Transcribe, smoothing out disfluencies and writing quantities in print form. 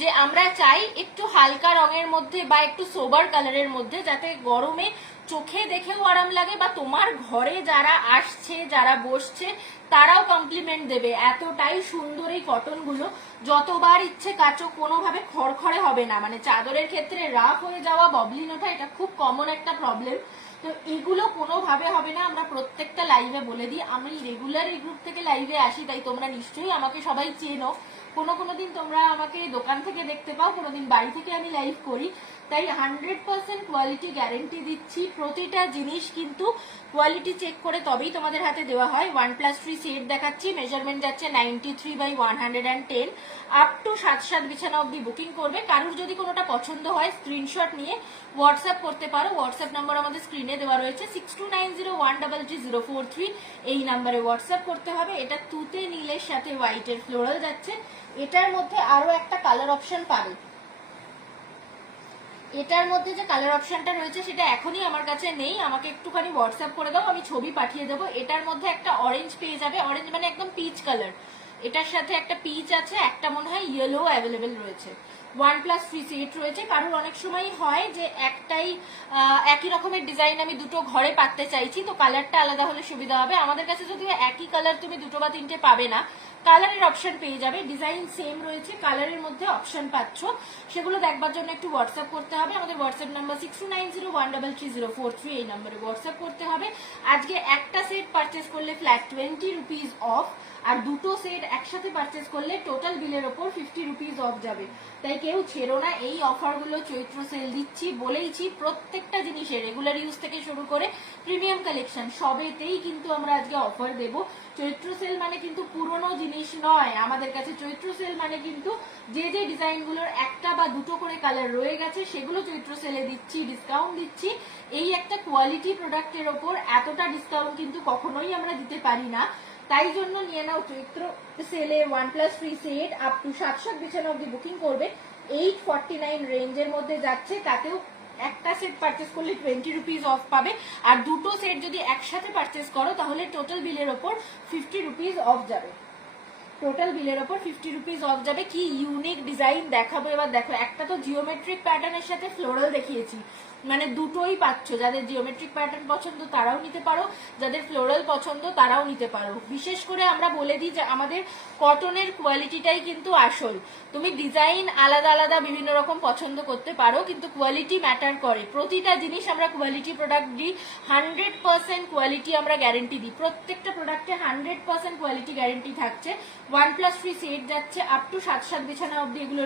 যে আমরা চাই একটু হালকা রঙের মধ্যে বা একটু সোবার কালারের মধ্যে, যাতে গরমে চোখে দেখেও আরাম লাগে বা তোমার ঘরে যারা আসছে যারা বসছে তারাও কমপ্লিমেন্ট দেবে। এতটাই সুন্দর এই কটন গুলো, যতবার ইচ্ছে কাচো কোনোভাবে খড়খড়ে হবে না। মানে চাদরের ক্ষেত্রে রাফ হয়ে যাওয়া, ববলিন ওঠা, এটা খুব কমন একটা প্রবলেম। তো এগুলো কোনোভাবে হবে না, আমরা প্রত্যেকটা লাইভে বলে দিই। আমি রেগুলার এই গ্রুপ থেকে লাইভে আসি, তাই তোমরা নিশ্চয়ই আমাকে সবাই চেনো। কোনো দিন তোমরা আমাকে দোকান থেকে দেখতে পাও, কোনোদিন বাড়ি থেকে আমি লাইভ করি। তাই 100% কোয়ালিটি গ্যারেন্টি দিচ্ছি। প্রতিটা জিনিস কিন্তু কোয়ালিটি চেক করে তবেই তোমাদের হাতে দেওয়া হয়। 1+3 সেট দেখাচ্ছি, মেজারমেন্ট যাচ্ছে 93/110, আপ টু 7/7 বিছানা অব্দি বুকিং করবে। কারোর যদি কোনোটা পছন্দ হয় স্ক্রিনশট নিয়ে হোয়াটসঅ্যাপ করতে পারো। হোয়াটসঅ্যাপ নাম্বার আমাদের স্ক্রিনে দেওয়া রয়েছে 6290130343। এই নাম্বারে হোয়াটসঅ্যাপ করতে হবে। এটা তুতে নীলের সাথে হোয়াইটের ফ্লোরাল যাচ্ছে। এটার মধ্যে আরো একটা কালার অপশন পাবে। এটার মধ্যে যে কালার অপশনটা রয়েছে সেটা এখনই আমার কাছে নেই, আমাকে একটুখানি হোয়াটসঅ্যাপ করে দাও, আমি ছবি পাঠিয়ে দেবো। এটার মধ্যে একটা অরেঞ্জ পেয়ে যাবে, অরেঞ্জ মানে একদম পিচ কালার। এটার সাথে একটা পিচ আছে, একটা মনে হয় ইয়েলো অ্যাভেলেবেল রয়েছে। 1+3 সেট রয়েছে। কারণ অনেক সময় হয় যে একটাই একই রকমের ডিজাইন আমি দুটো ঘরে পাততে চাইছি, তো কালারটা আলাদা হলে সুবিধা হবে। আমাদের কাছে যদিও একই কালার তুমি দুটো বা তিনটে পাবে না, কালারের অপশন পেয়ে যাবে। ডিজাইন সেম রয়েছে, কালারের মধ্যে অপশন পাচ্ছ। সেগুলো দেখবার জন্য একটু হোয়াটসঅ্যাপ করতে হবে। আমাদের হোয়াটসঅ্যাপ নাম্বার 6290133043, এই নাম্বারে হোয়াটসঅ্যাপ করতে হবে। আজকে একটা সেট পারচেস করলে ফ্ল্যাট 20 রুপিস অফ, আর দুটো সেট একসাথে পারচেস করলে টোটাল বিলের ওপর 50 রুপিস অফ যাবে। তাই কেউ ছেড়ো না, এই অফারগুলো চৈত্র সেল দিচ্ছি বলেইছি। প্রত্যেকটা জিনিসে রেগুলার ইউজ থেকে শুরু করে প্রিমিয়াম কালেকশন সবেতেই কিন্তু আমরা আজকে অফার দেব। চৈত্র সেল মানে কিন্তু পুরনো জিনিস নয়, আমাদের কাছে চৈত্র সেল মানে কিন্তু যে যে ডিজাইনগুলোর একটা বা দুটো করে কালার রয়ে গেছে সেগুলো চৈত্র সেলে দিচ্ছি, ডিসকাউন্ট দিচ্ছি। এই একটা কোয়ালিটি প্রোডাক্টের ওপর এতটা ডিসকাউন্ট কিন্তু কখনোই আমরা দিতে পারি না। তাই জন্য নিয়ে নাও চৈত্র সেলে 1+3 সেট, আপ টু 7/7 বিছানা অব্দি বুকিং করবে। 849 রেঞ্জের মধ্যে যাচ্ছে, তাতেও একটা সেট পারচেস করলে 20 রুপিস অফ পাবে। আর দুটো সেট যদি একসাথে পারচেস করো তাহলে টোটাল বিলের ওপর 50 রুপিস অফ যাবে। টোটাল বিলের ওপর 50 রুপিস অফ যাবে। কি ইউনিক ডিজাইন দেখাবো এবার দেখো। একটা তো জিওমেট্রিক প্যাটার্নের সাথে ফ্লোরাল দেখিয়েছি, মানে দুটোই পাচ্ছ। যাদের জিওমেট্রিক প্যাটার্ন পছন্দ তারাও নিতে পারো, যাদের ফ্লোরাল পছন্দ তারাও নিতে পারো। বিশেষ করে আমরা বলে দিই যে আমাদের কটনের কোয়ালিটিটাই কিন্তু আসল। তুমি ডিজাইন আলাদা আলাদা বিভিন্ন রকম পছন্দ করতে পারো, কিন্তু কোয়ালিটি ম্যাটার করে। প্রতিটা জিনিস আমরা কোয়ালিটি প্রোডাক্ট দিই, 100% কোয়ালিটি আমরা গ্যারেন্টি দিই। প্রত্যেকটা প্রোডাক্টে 100% কোয়ালিটি গ্যারেন্টি থাকছে। 1+3 সেট যাচ্ছে, আপ টু 7/7 বিছানা অব্দি এগুলো